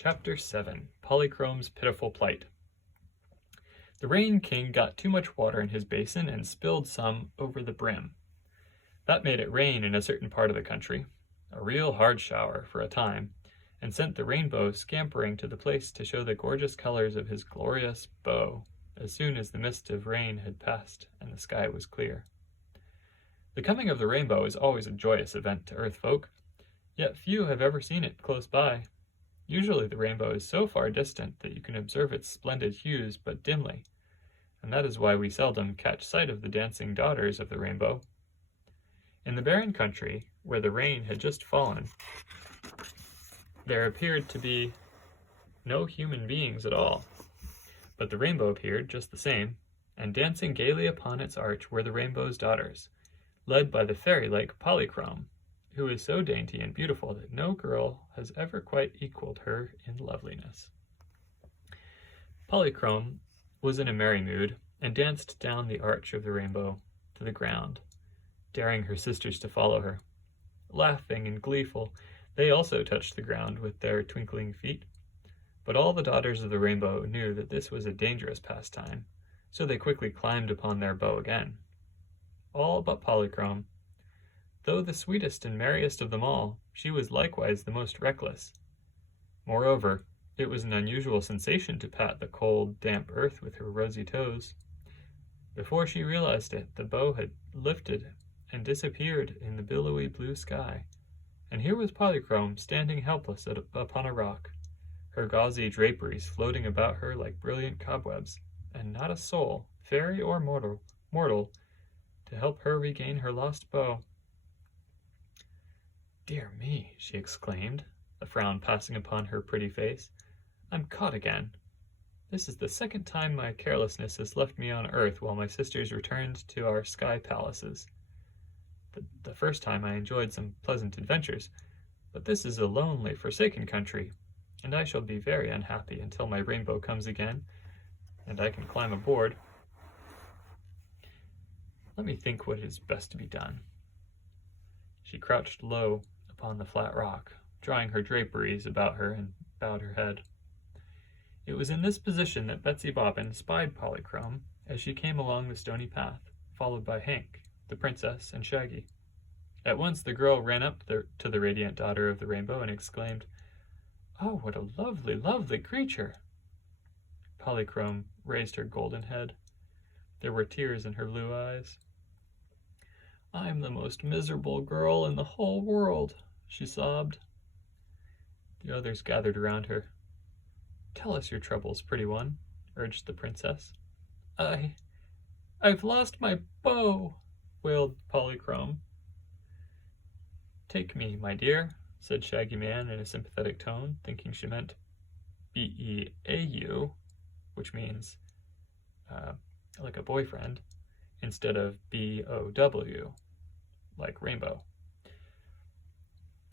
Chapter 7 Polychrome's Pitiful Plight. The Rain King got too much water in his basin and spilled some over the brim. That made it rain in a certain part of the country, a real hard shower for a time, and sent the rainbow scampering to the place to show the gorgeous colors of his glorious bow as soon as the mist of rain had passed and the sky was clear. The coming of the rainbow is always a joyous event to Earth folk, yet few have ever seen it close by. Usually the rainbow is so far distant that you can observe its splendid hues but dimly, and that is why we seldom catch sight of the dancing daughters of the rainbow. In the barren country, where the rain had just fallen, there appeared to be no human beings at all, but the rainbow appeared just the same, and dancing gaily upon its arch were the rainbow's daughters, led by the fairy-like Polychrome, who is so dainty and beautiful that no girl has ever quite equaled her in loveliness. Polychrome was in a merry mood, and danced down the arch of the rainbow to the ground, daring her sisters to follow her. Laughing and gleeful, they also touched the ground with their twinkling feet, but all the daughters of the rainbow knew that this was a dangerous pastime, so they quickly climbed upon their bow again. All but Polychrome. Though the sweetest and merriest of them all, she was likewise the most reckless. Moreover, it was an unusual sensation to pat the cold, damp earth with her rosy toes. Before she realized it, the bow had lifted and disappeared in the billowy blue sky, and here was Polychrome standing helpless upon a rock, her gauzy draperies floating about her like brilliant cobwebs, and not a soul, fairy or mortal, to help her regain her lost bow. "Dear me," she exclaimed, a frown passing upon her pretty face. "I'm caught again. This is the second time my carelessness has left me on earth while my sisters returned to our sky palaces. The first time I enjoyed some pleasant adventures, but this is a lonely, forsaken country, and I shall be very unhappy until my rainbow comes again, and I can climb aboard. Let me think what is best to be done." She crouched low upon the flat rock, drawing her draperies about her, and bowed her head. It was in this position that Betsy Bobbin spied Polychrome as she came along the stony path, followed by Hank, the princess, and Shaggy. At once the girl ran up to the radiant daughter of the rainbow and exclaimed, "Oh, what a lovely, lovely creature!" Polychrome raised her golden head. There were tears in her blue eyes. "I'm the most miserable girl in the whole world," she sobbed. The others gathered around her. "Tell us your troubles, pretty one," urged the princess. I've lost my bow," wailed Polychrome. "Take me, my dear," said Shaggy Man in a sympathetic tone, thinking she meant B-E-A-U, which means like a boyfriend, instead of B-O-W, like rainbow.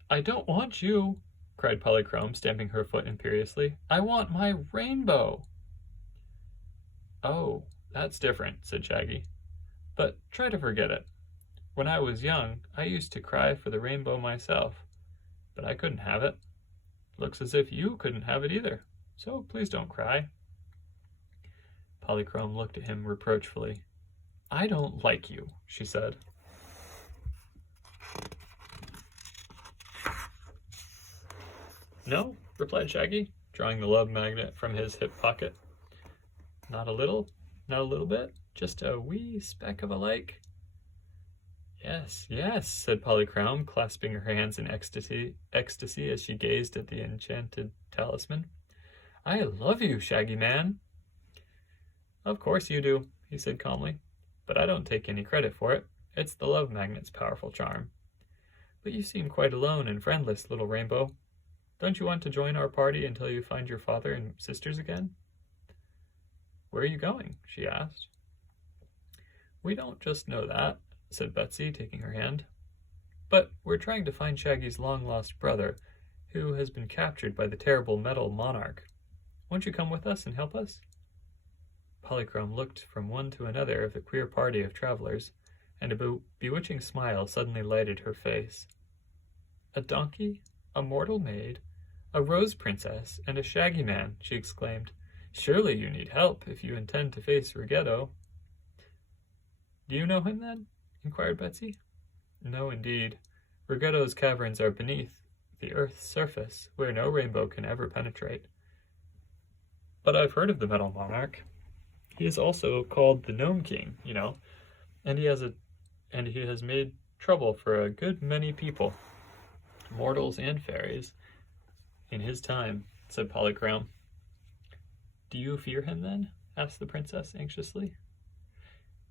"I don't want you," cried Polychrome, stamping her foot imperiously. "I want my rainbow." "Oh, that's different," said Shaggy. "But try to forget it. When I was young, I used to cry for the rainbow myself, but I couldn't have it. Looks as if you couldn't have it either, so please don't cry." Polychrome looked at him reproachfully. "I don't like you," she said. "No," replied Shaggy, drawing the love magnet from his hip pocket. Not a little bit, just a wee speck of a like." "Yes, yes," said Polychrome, clasping her hands in ecstasy as she gazed at the enchanted talisman. "I love you, Shaggy Man." "Of course you do," he said calmly, "but I don't take any credit for it. It's the love magnet's powerful charm. But you seem quite alone and friendless, little rainbow. Don't you want to join our party until you find your father and sisters again?" "Where are you going?" she asked. "We don't just know that," said Betsy, taking her hand. "But we're trying to find Shaggy's long-lost brother, who has been captured by the terrible metal monarch. Won't you come with us and help us?" Polychrome looked from one to another of the queer party of travelers, and a bewitching smile suddenly lighted her face. "A donkey, a mortal maid, "A rose princess and a shaggy man," she exclaimed. "Surely you need help if you intend to face Ruggedo." "Do you know him, then?" inquired Betsy. "No, indeed. Ruggedo's caverns are beneath the earth's surface, where no rainbow can ever penetrate. But I've heard of the Metal Monarch. He is also called the Gnome King, and he has made trouble for a good many people, mortals and fairies, in his time," said Polychrome. "Do you fear him, then?" asked the princess anxiously.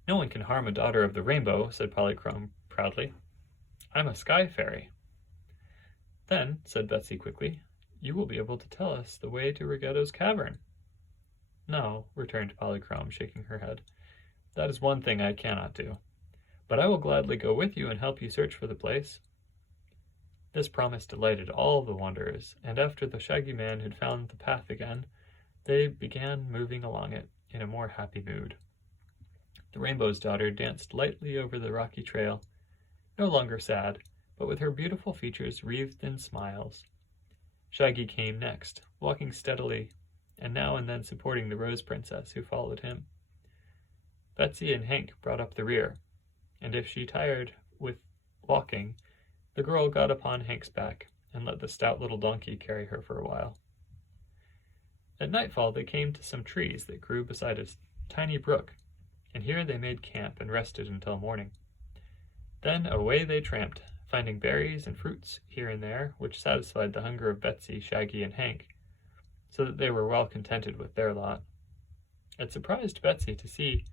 "No one can harm a daughter of the rainbow," said Polychrome proudly. "I'm a sky fairy." "Then," said Betsy quickly, "you will be able to tell us the way to Ruggedo's cavern." "No," returned Polychrome, shaking her head. "That is one thing I cannot do. But I will gladly go with you and help you search for the place." This promise delighted all the wanderers, and after the Shaggy Man had found the path again, they began moving along it in a more happy mood. The Rainbow's Daughter danced lightly over the rocky trail, no longer sad, but with her beautiful features wreathed in smiles. Shaggy came next, walking steadily, and now and then supporting the Rose Princess, who followed him. Betsy and Hank brought up the rear, and if she tired with walking, the girl got upon Hank's back and let the stout little donkey carry her for a while. At nightfall they came to some trees that grew beside a tiny brook, and here they made camp and rested until morning. Then away they tramped, finding berries and fruits here and there, which satisfied the hunger of Betsy, Shaggy, and Hank, so that they were well contented with their lot. It surprised Betsy to see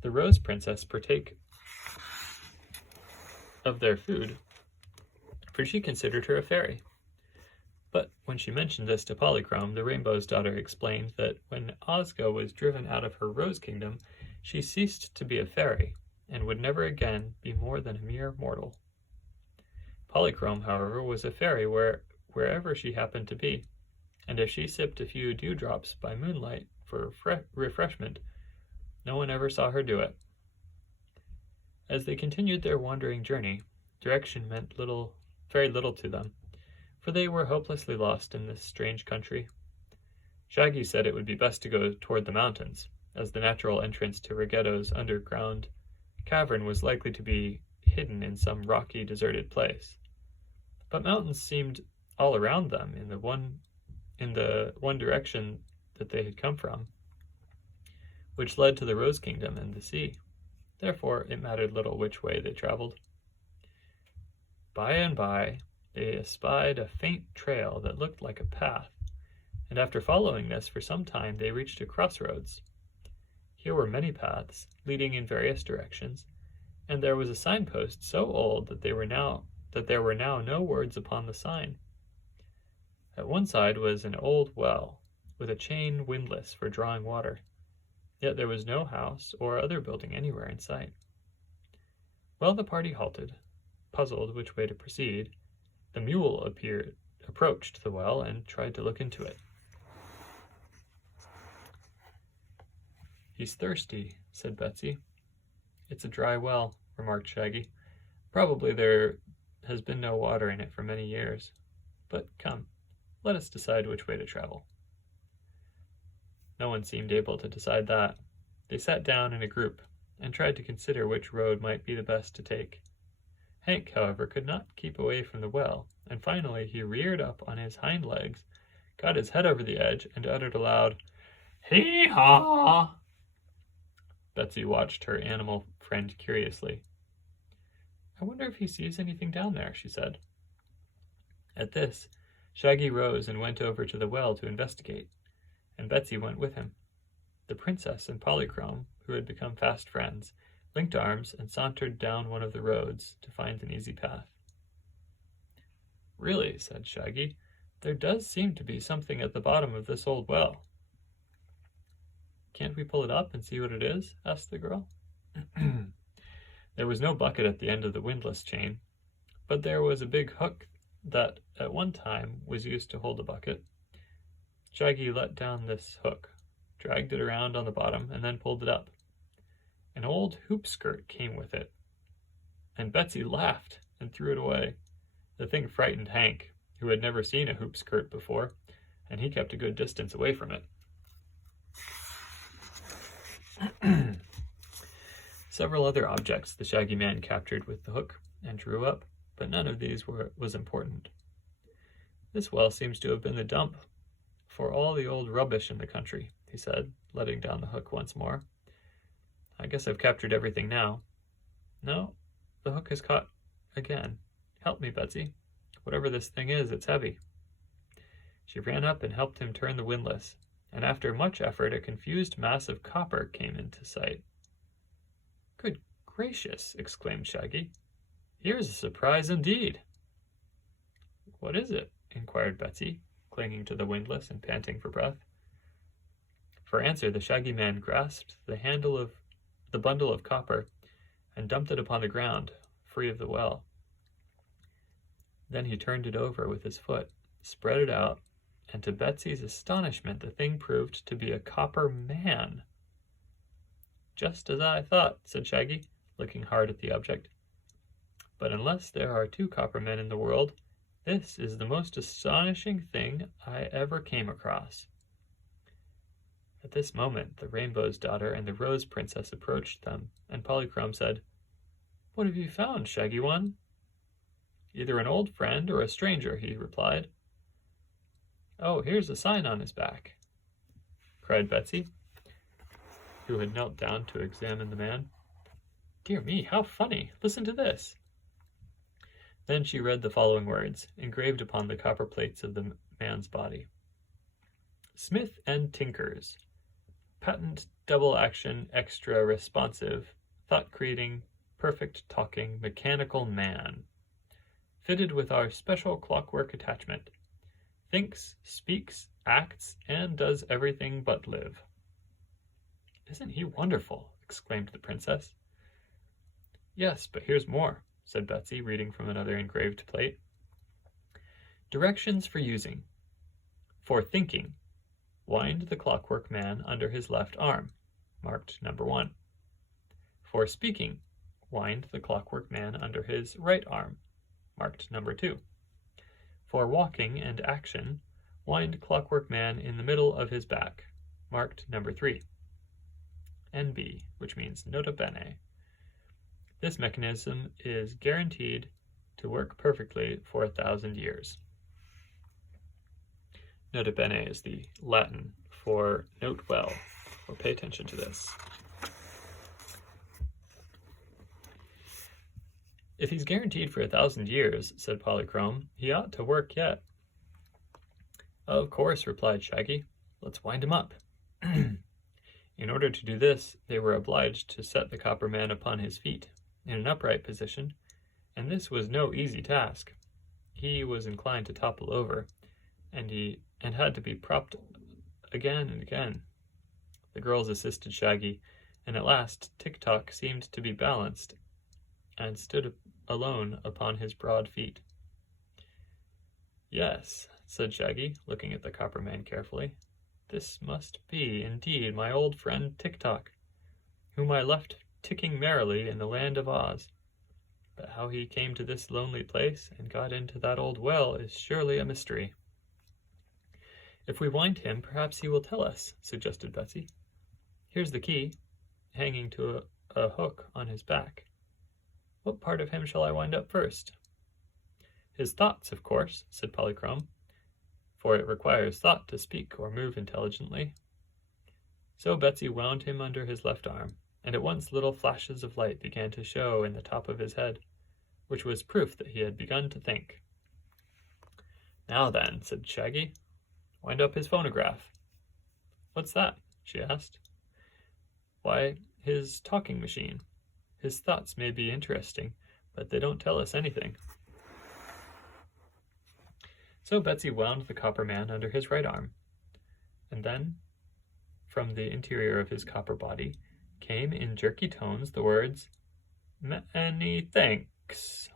the Rose Princess partake of their food, for she considered her a fairy. But when she mentioned this to Polychrome, the Rainbow's Daughter explained that when Ozga was driven out of her Rose Kingdom, she ceased to be a fairy, and would never again be more than a mere mortal. Polychrome, however, was a fairy wherever she happened to be, and if she sipped a few dewdrops by moonlight for refreshment, no one ever saw her do it. As they continued their wandering journey, direction meant very little to them, for they were hopelessly lost in this strange country. Shaggy said it would be best to go toward the mountains, as the natural entrance to Ruggedo's underground cavern was likely to be hidden in some rocky, deserted place. But mountains seemed all around them in the one direction that they had come from, which led to the Rose Kingdom and the sea. Therefore, it mattered little which way they traveled. By and by, they espied a faint trail that looked like a path, and after following this for some time, they reached a crossroads. Here were many paths, leading in various directions, and there was a signpost so old that there were now no words upon the sign. At one side was an old well, with a chain windlass for drawing water, yet there was no house or other building anywhere in sight. Well, the party halted, puzzled which way to proceed. The mule approached the well and tried to look into it. "He's thirsty," said Betsy. "It's a dry well," remarked Shaggy. "Probably there has been no water in it for many years. But come, let us decide which way to travel." No one seemed able to decide that. They sat down in a group and tried to consider which road might be the best to take. Hank, however, could not keep away from the well, and finally he reared up on his hind legs, got his head over the edge, and uttered a loud, "Hee-haw!" Betsy watched her animal friend curiously. "I wonder if he sees anything down there," she said. At this, Shaggy rose and went over to the well to investigate, and Betsy went with him. The princess and Polychrome, who had become fast friends, linked arms and sauntered down one of the roads to find an easy path. "Really," said Shaggy, "there does seem to be something at the bottom of this old well." "Can't we pull it up and see what it is?" asked the girl. There was no bucket at the end of the windlass chain, but there was a big hook that at one time was used to hold a bucket. Shaggy let down this hook, dragged it around on the bottom, and then pulled it up. An old hoop skirt came with it, and Betsy laughed and threw it away. The thing frightened Hank, who had never seen a hoop skirt before, and he kept a good distance away from it. Several other objects the Shaggy Man captured with the hook and drew up, but none of these was important. "This well seems to have been the dump for all the old rubbish in the country," he said, letting down the hook once more. "I guess I've captured everything now. No, the hook is caught again. Help me, Betsy. Whatever this thing is, it's heavy." She ran up and helped him turn the windlass, and after much effort a confused mass of copper came into sight. "Good gracious!" exclaimed Shaggy. "Here's a surprise indeed." "What is it?" inquired Betsy, clinging to the windlass and panting for breath. For answer, the Shaggy Man grasped the handle of the bundle of copper and dumped it upon the ground, free of the well. Then he turned it over with his foot, spread it out, and to Betsy's astonishment the thing proved to be a copper man. "Just as I thought," said Shaggy, looking hard at the object. "But unless there are two copper men in the world, this is the most astonishing thing I ever came across." At this moment the Rainbow's Daughter and the Rose Princess approached them, and Polychrome said, "What have you found, Shaggy One?" "Either an old friend or a stranger," he replied. "Oh, here's a sign on his back," cried Betsy, who had knelt down to examine the man. "Dear me, how funny! Listen to this." Then she read the following words, engraved upon the copper plates of the man's body. "Smith and Tinkers. Patent double action extra responsive, thought creating, perfect talking, mechanical man. Fitted with our special clockwork attachment. Thinks, speaks, acts, and does everything but live." "Isn't he wonderful?" exclaimed the princess. "Yes, but here's more," said Betsy, reading from another engraved plate. "Directions for using. For thinking, wind the clockwork man under his left arm, marked number 1. For speaking, wind the clockwork man under his right arm, marked number 2. For walking and action, wind clockwork man in the middle of his back, marked number 3. NB, which means nota bene. This mechanism is guaranteed to work perfectly for 1,000 years. Nota bene is the Latin for note well, or pay attention to this. "If he's guaranteed for 1,000 years, said Polychrome, he ought to work yet." "Of course," replied Shaggy. "Let's wind him up." In order to do this, they were obliged to set the copper man upon his feet, in an upright position, and this was no easy task. He was inclined to topple over, and had to be propped again and again. The girls assisted Shaggy, and at last Tick-Tock seemed to be balanced, and stood alone upon his broad feet. "Yes," said Shaggy, looking at the copper man carefully, "this must be, indeed, my old friend Tick-Tock, whom I left ticking merrily in the land of Oz. But how he came to this lonely place and got into that old well is surely a mystery." "If we wind him, perhaps he will tell us," suggested Betsy. "Here's the key, hanging to a hook on his back. What part of him shall I wind up first?" "His thoughts, of course," said Polychrome, "for it requires thought to speak or move intelligently." So Betsy wound him under his left arm, and at once little flashes of light began to show in the top of his head, which was proof that he had begun to think. "Now then," said Shaggy, "wind up his phonograph." "What's that?" she asked. "Why, his talking machine. His thoughts may be interesting, but they don't tell us anything." So Betsy wound the copper man under his right arm, and then, from the interior of his copper body, came in jerky tones the words, "Many thanks."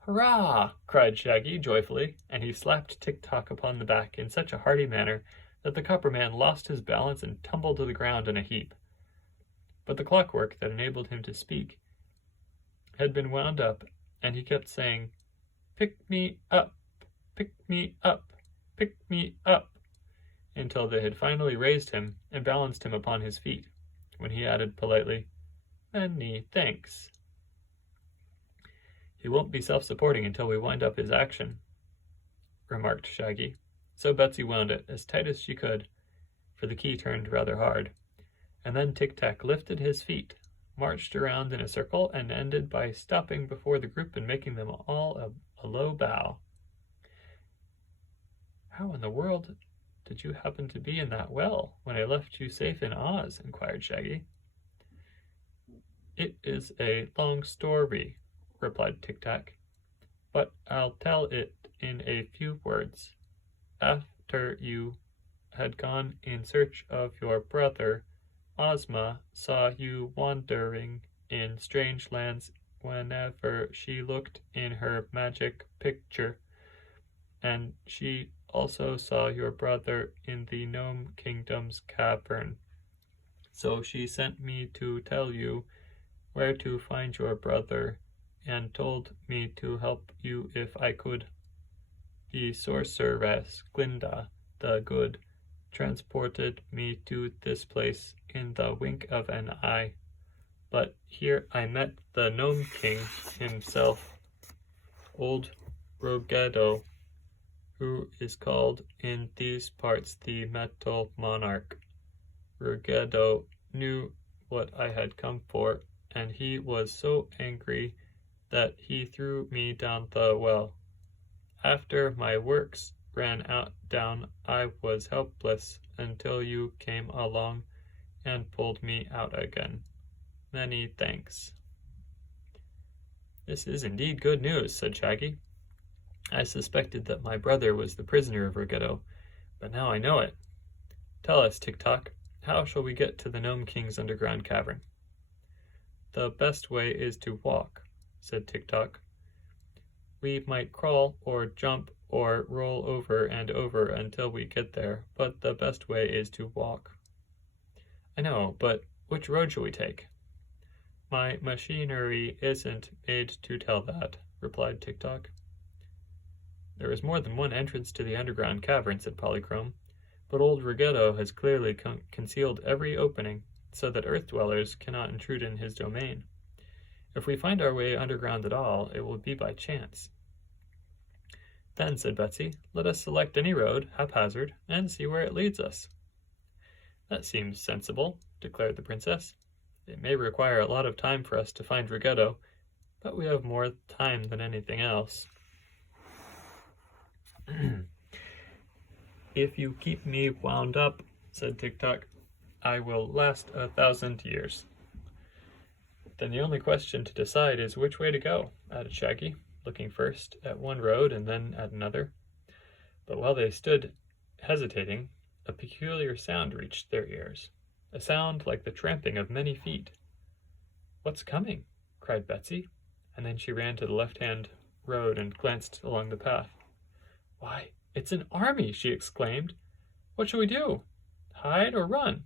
"Hurrah!" cried Shaggy joyfully, and he slapped Tick-Tock upon the back in such a hearty manner that the copper man lost his balance and tumbled to the ground in a heap. But the clockwork that enabled him to speak had been wound up, and he kept saying, "Pick me up, pick me up, pick me up," until they had finally raised him and balanced him upon his feet, when he added politely, "Many thanks." "He won't be self-supporting until we wind up his action," remarked Shaggy. So Betsy wound it as tight as she could, for the key turned rather hard, and then Tic-Tac lifted his feet, marched around in a circle, and ended by stopping before the group and making them all a low bow. "How in the world did you happen to be in that well when I left you safe in Oz?" inquired Shaggy. "It is a long story," replied Tic-Tac, "but I'll tell it in a few words. After you had gone in search of your brother, Ozma saw you wandering in strange lands whenever she looked in her magic picture, and she also saw your brother in the Gnome Kingdom's cavern. So she sent me to tell you where to find your brother, and told me to help you if I could. The sorceress Glinda the Good transported me to this place in the wink of an eye. But here I met the Gnome King himself, old Roggedo, who is called in these parts the Metal Monarch. Roggedo knew what I had come for, and he was so angry that he threw me down the well. After my works ran down, I was helpless until you came along and pulled me out again. Many thanks." "This is indeed good news," said Shaggy. "I suspected that my brother was the prisoner of Roggedo, but now I know it. Tell us, Tic-Tac, how shall we get to the Gnome King's underground cavern?" "The best way is to walk," said Tic-Tac. "We might crawl or jump or roll over and over until we get there, but the best way is to walk." "I know, but which road shall we take?" "My machinery isn't made to tell that," replied Tic-Tac. "There is more than one entrance to the underground cavern," said Polychrome, "but old Roggedo has clearly concealed every opening, so that Earth dwellers cannot intrude in his domain. If we find our way underground at all, it will be by chance." "Then," said Betsy, "let us select any road, haphazard, and see where it leads us." "That seems sensible," declared the princess. "It may require a lot of time for us to find Roggedo, but we have more time than anything else." "If you keep me wound up," said Tic-Tac, "I will last 1,000 years. "Then the only question to decide is which way to go," added Shaggy, looking first at one road and then at another. But while they stood hesitating, a peculiar sound reached their ears, a sound like the tramping of many feet. "What's coming?" cried Betsy, and then she ran to the left-hand road and glanced along the path. "Why, it's an army!" she exclaimed. "What shall we do? Hide or run?"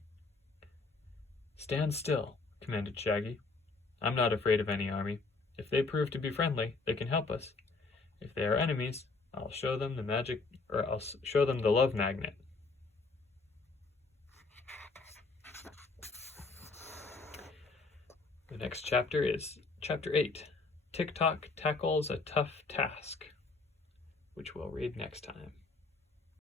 "Stand still," commanded Shaggy. "I'm not afraid of any army. If they prove to be friendly, they can help us. If they are enemies, I'll show them the love magnet." The next chapter is Chapter 8, Tic-Tac Tackles a Tough Task, which we'll read next time.